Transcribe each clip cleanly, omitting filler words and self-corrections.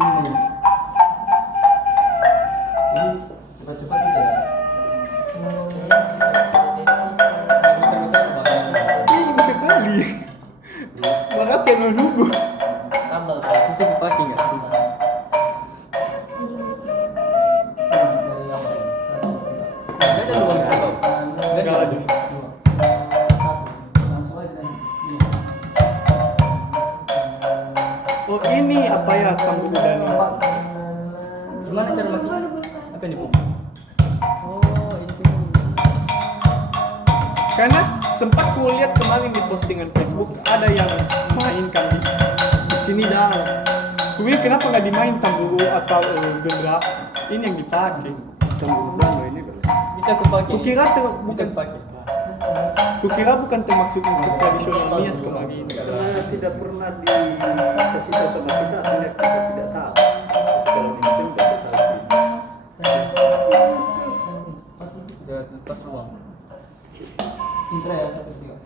Ini. Ini cepat-cepat juga. Ih, bisa kali. Makasih yang nunggu. Tambal bisa dipakai nggak sih? Nggak ada luang sih, Bang. Nggak ada. Oh ini apa ya tambur udang? Gimana cara makan? Apa ini, Bu? Oh, itu. Karena sempat ku lihat kemarin di postingan Facebook ada yang mainkan di sini dah. Ku bilang kenapa nggak dimain tamburu atau gendra? Ini yang dipakai. Tamburu udang ini kan. Bisa aku pakai. Kukira Bisa bukan aku pakai. kukira bukan termasuk musik tradisional Nias kemarin. Karena tidak pernah dikasih tahu sama kita, akhirnya kita tidak tahu. Kalau di musim kita tahu. Pas itu sudah lepas ruang. Indra ya satu tiga.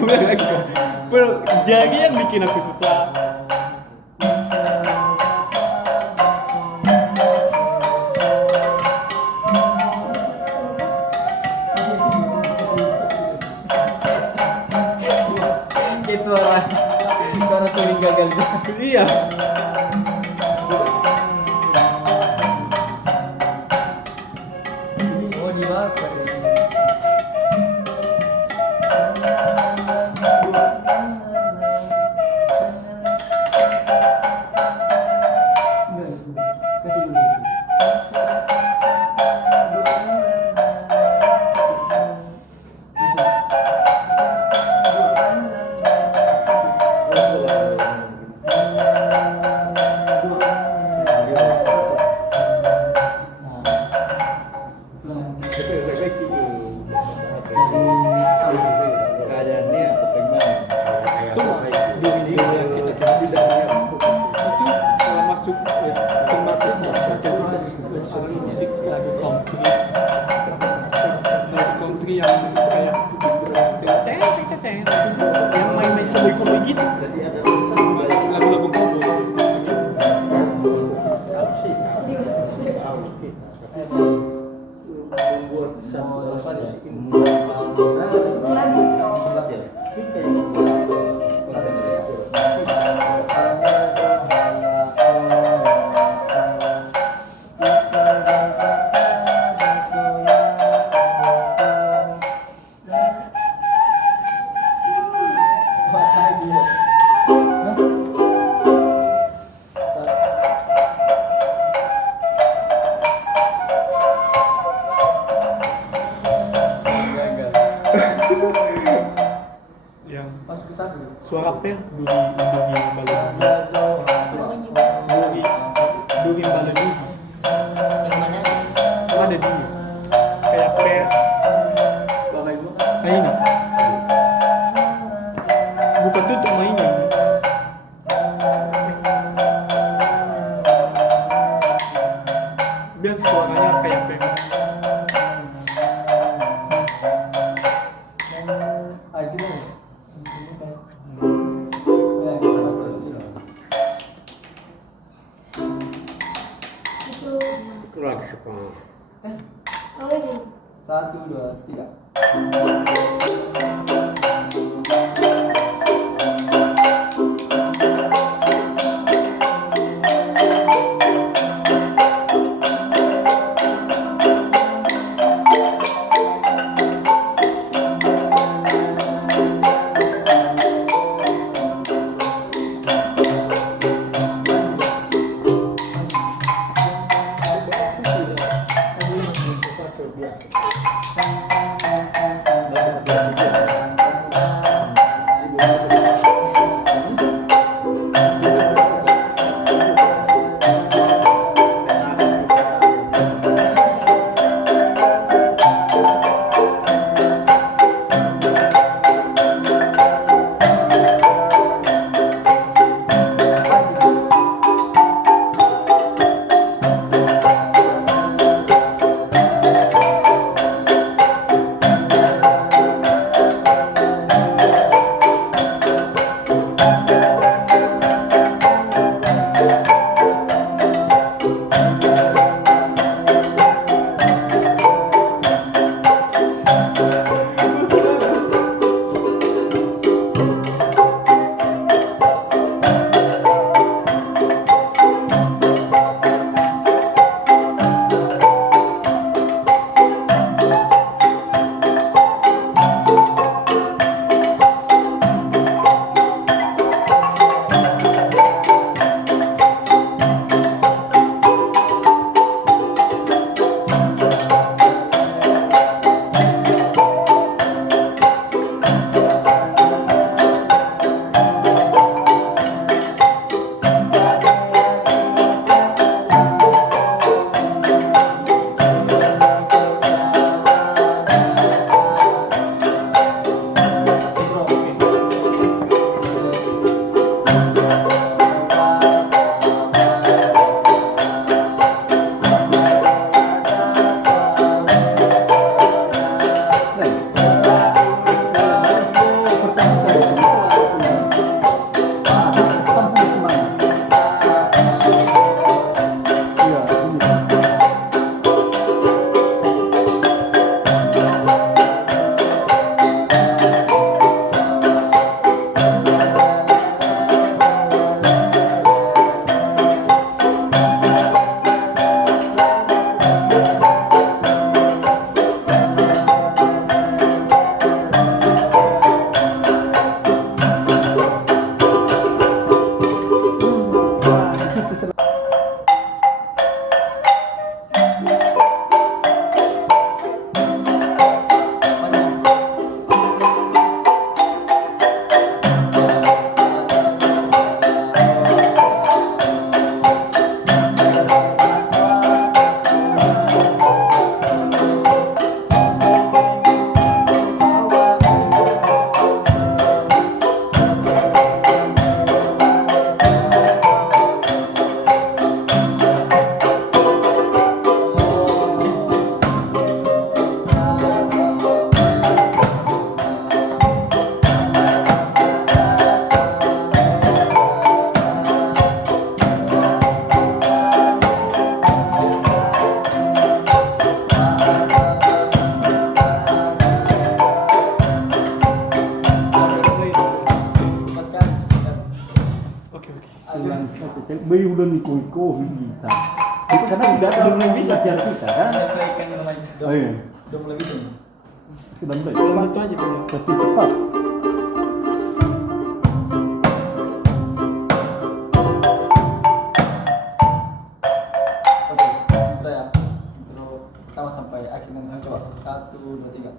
Ku bilang lagi, jadi yang bikin aku susah. Kayak suara suling gagal juga. Iya. Oh, dibakar ya. Kasih dulu. Kayaknya bagaimana? Itu di video yang kita tengok itu kalau masuk ya, termasuk satu musik lagu country yang kayak yang main-main koboi-koboi gitu, lagu-lagu koboi. Membuat satu musik ini. Gagal. Yang Masuk ke satu. suara per duri balon duri balon ada di kayak per ini bukan tutup mainnya biar suaranya kayak per. Lagi sekolah. Satu, dua, tiga. bayu udah niko kita. Karena tidak ada yang bisa cara kita kan. Selesaikan yang lain. Oh iya. 20 lebih tuh. Sudah mulai. Kalau gitu aja dulu. Tapi cepat. Oke, sudah ya. Intro pertama sampai akhir nanti coba. 1, 2, 3.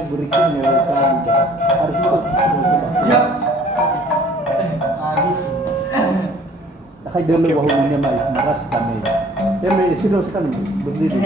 hubungannya berikutnya tadi harus ikut. Ya. Habis. Kaya dulu hubungannya mais maras kami. Ya may sino sa kami berdiri.